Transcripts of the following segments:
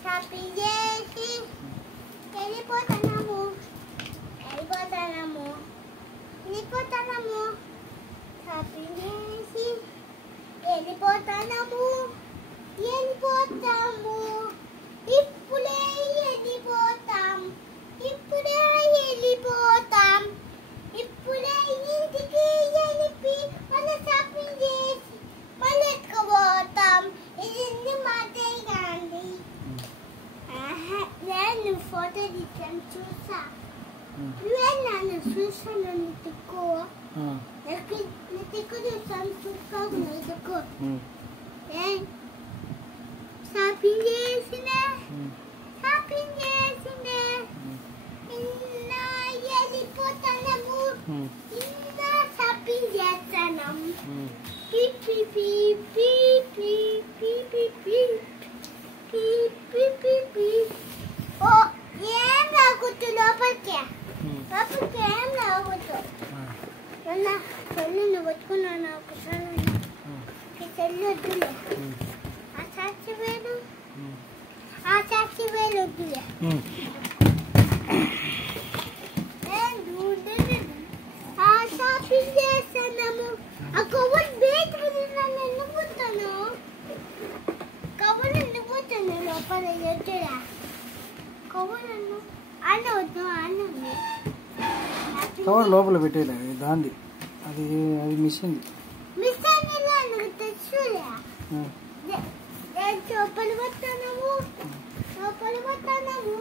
Shopping చేసి వెళ్ళిపోతున్నాము shopping చేసి వెళ్ళిపోతాము ఇప్పుడే వెళ్ళిపోతాం ఇప్పుడే ఇంటికి వెళ్ళి మళ్ళీ షాపింగ్ చేసి మళ్ళీ ఎత్తుకుపోతాం ఇది మాటే కాండి నేను ఫోటో తీసాను చూసా నన్ను చూసాను నీకు చూసాను చూసుకోకు షాపింగ్ చేసిందే ఇలా వెళ్ళిపోతాము ఇలా షాపింగ్ చేస్తాము ఓ ఏం రాకూడదు లోపలికి ఏం రాకూడదు చెల్లి నువ్వు పట్టుకున్నాను ఒకసారి చెల్లి వద్దులే ఆ సాక్షి వేలు వద్దులే షాపింగ్ చేస్తున్నాము ఆ కబుర్ బేటకు ఎందుకు పోతాను లోపల ఎదురా కబుర్ కవర్ లోపల పెట్టేలే దాంది అది మిషన్ తెచ్చులే లోపల పోతాము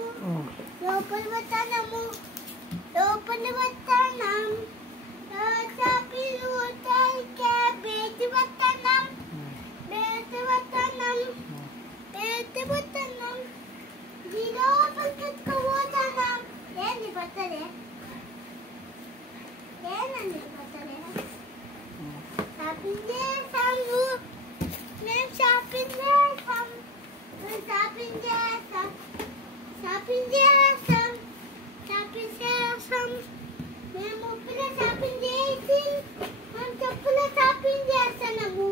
మేము ఇప్పుడు షాపింగ్ చేసి మనం చెప్పుల షాపింగ్ చేస్తున్నాము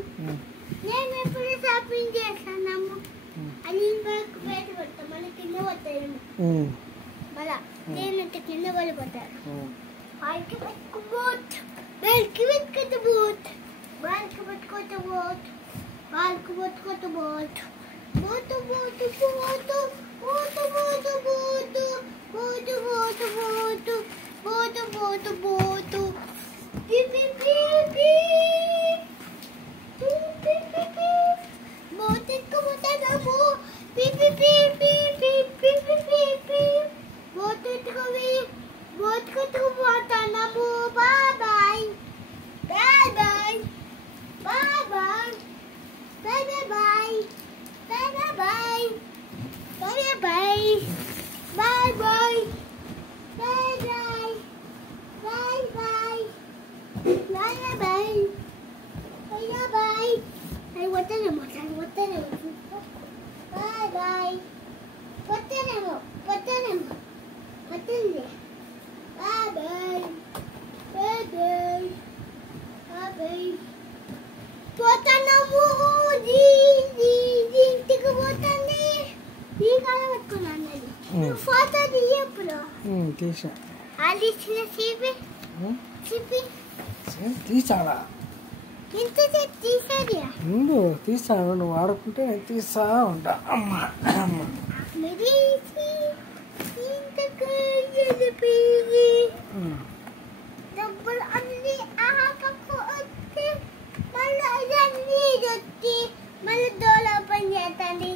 నేను ఎప్పుడు షాపింగ్ చేస్తున్నాము అని బయట పడతాం మళ్ళీ కింద పడతాము మళ్ళా నేను కింద పడిపోతాను బయటకి పెట్టుకోబోత్ తీసాడా తీసాను నువ్వు ఆడుకుంటే నేను తీసా ఉంటా అమ్మా డబ్బులు అన్ని ఆపకు వచ్చి మళ్ళీ మళ్ళీ డోర్ ఓపెన్ చేయండి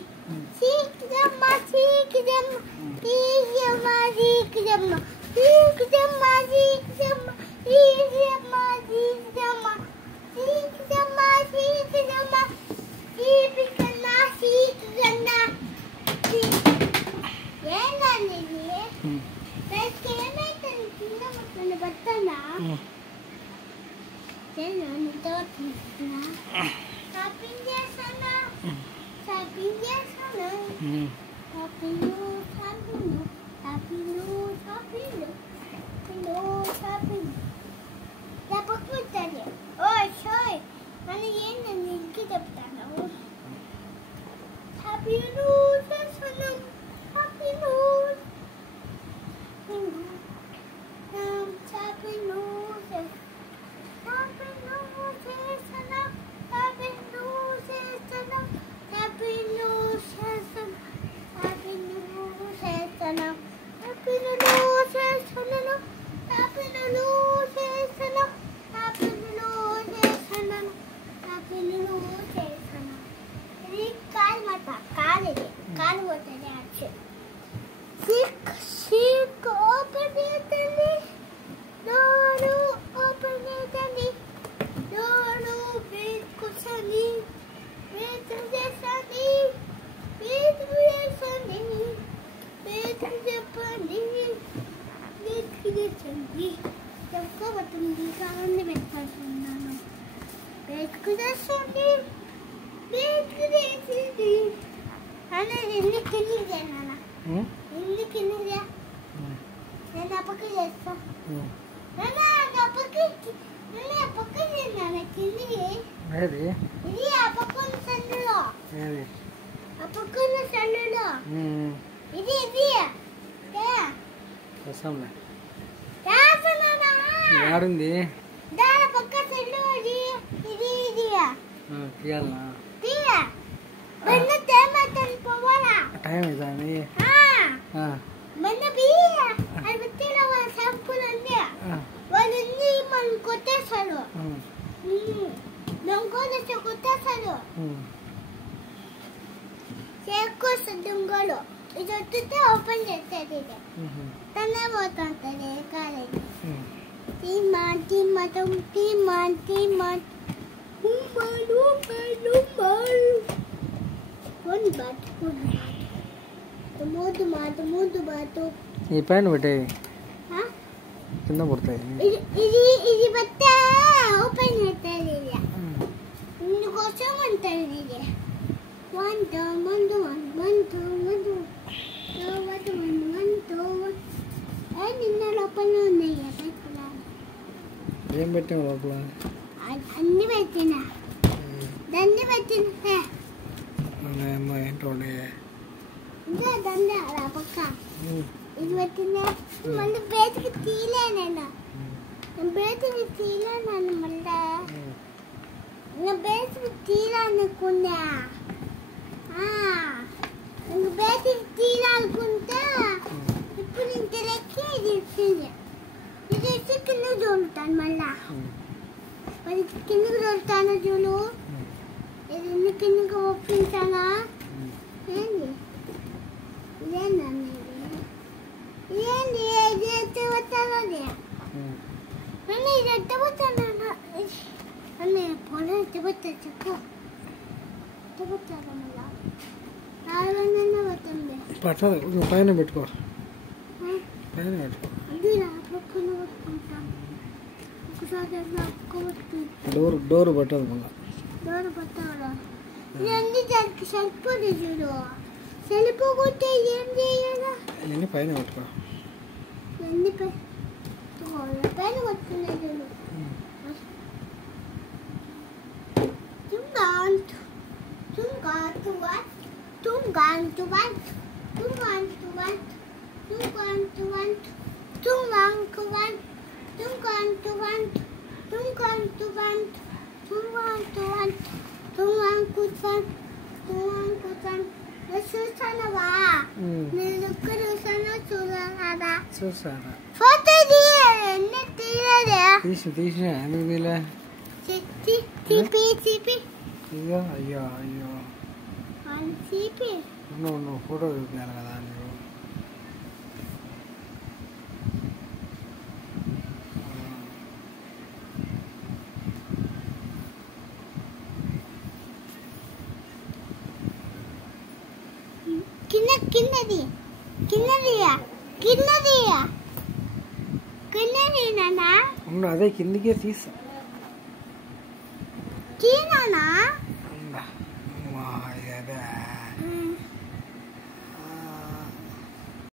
Happy New Year! చేస్తుంది వేతులు చేస్తుంది వేతులు చేస్తుంది వేతులు చెప్పండి వేతులు చేస్తుంది చెప్పుకోబోతుంది కావాలని పెట్టాల్సిందాను వేతుకు చేస్తుంది వేతుకు చేసింది అన్న ఎన్ని కింది చేయనా ఎన్ని కింది నేను అప్పకి చేస్తా అప్పకి కింది ఇది అప్పకున్న సందులో అప్పకున్న సందులో ఇది ఇది యాడుంది దాని పక్క సందు ఇది ఇది ఇది తీయాలనా బండి తేమతని పోవాలా టైం ఇదాని మన బియ్య అది పెట్టిన వాళ్ళ సంపులు అన్నీ వాళ్ళని మనం కొట్టేశారు దొంగలు కొట్టేశారు చేకొస్తా దొంగలు ఇది వస్తుంటే ఓపెన్ చేస్తుంది ఇది తనే పోతుంటుంది కాలేజీ టీమా టీమా టీమా టీమా ఈ పైన పెట్టే కింద పడతాయి ఇది బట్టే ఓపెన్ చేస్తుంది ఇది ఇందుకోసం ఉంటుంది ఇది 1 2 1 1 2 1 2 1 నిన్న లోపల ఉన్నాయి ఏం పెట్టాము లోపల అన్ని పెట్టిన దండి పెట్టిన ఏంటో ఇంకా దండ పక్క ఇది పెట్టిన మళ్ళీ బేతికి తీలే నేను బేతికి తీలేను మళ్ళీ ఇంకా బేతికి తీయాలనుకున్నా ఇంక బేతికి తీయాలనుకుంటే ఇప్పుడు ఇంత లెక్కి ఇది ఇచ్చింది ఇది ఇచ్చి కిందకు దొరుకుతాను మళ్ళా మరి కిందకు దొరుకుతాను చూడు ఇది కిందకు ఒప్పించానా ఏంది ఇదేంది ఏంది ఇది ఎత్తవచ్చాను ఇది ఎత్తవచ్చాను అన్నీ పొలం ఎత్తవచ్చా చెప్పు ఎత్తవచ్చాను మళ్ళా 400 పడుతుంది పట్టదు నువ్వు పైన పెట్టుకో పైన పెట్టుకో అది పక్కన పట్టుకుంటాను ఒకసారి డోర్ పట్టదు మళ్ళీ డోర్ పట్టాలా ఇవన్నీ దానికి సరిపోదు చూడు సరిపోతే ఏం చేయాలా ఇవన్నీ పైన పెట్టుకో ఇవన్నీ పైన పట్టుకున్నా చూడు చూసారా ఫోటో తీయలేదా తీసిన ఎందుకు తీలే తీపి అయ్యో అయ్యో అయ్యో తీపి నువ్వు ఫోటో చూపించాలి కదా నువ్వు కిందది నాన్న అదే కిందికే తీసా నాన్న